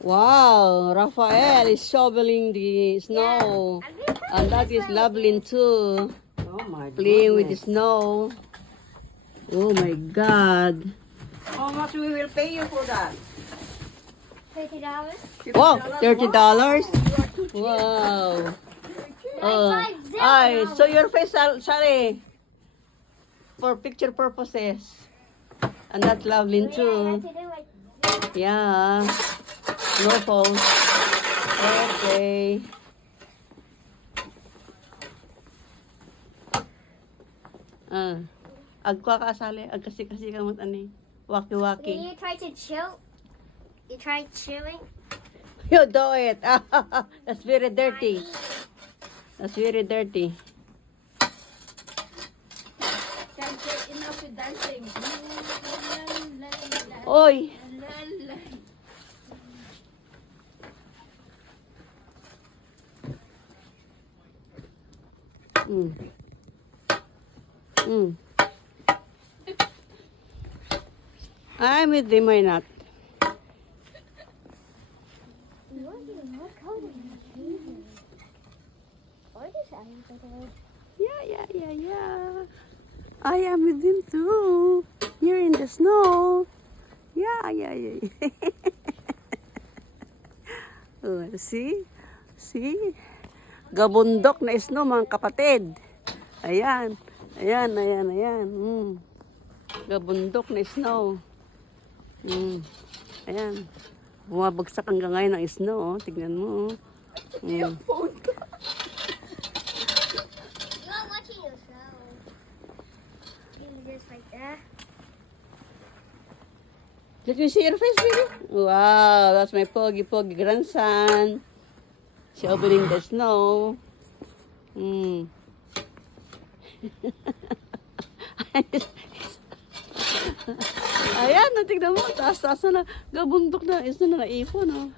Wow, Rafael is shoveling the snow. And that is Lovelyn too. Oh my Playing with the goodness. snow. Oh my God. How much we will pay you for that? $30. Wow, $30? Wow. Wow. $5. Ay, so your face, sorry, for picture purposes. And that's Lovelyn Yeah, I too. have to do it. Yeah. No phones. Okay. Agka kasali, agkasi-kasi ka mat ani. Then Waki-waki. you try to chill. You try chewing. You do it. That's very dirty. That's very dirty. Enough with dancing. Oy. Mm. Mm. I'm with them, why not? Yeah. I am with him too. You're in the snow. Yeah. Oh, see? Gabundok na snow, mga kapatid. Ayan. Gabundok na snow. Ayan. Bumabagsak hanggang ngayon ang snow. Oh. Tignan mo. Oh. You're not watching yourself. You just like that. Let me see your face, baby. Wow, that's my pogi grandson. Shoveling the snow. Ayan, tignan mo. Taas na. Gabundok na. Is na naipon, oh.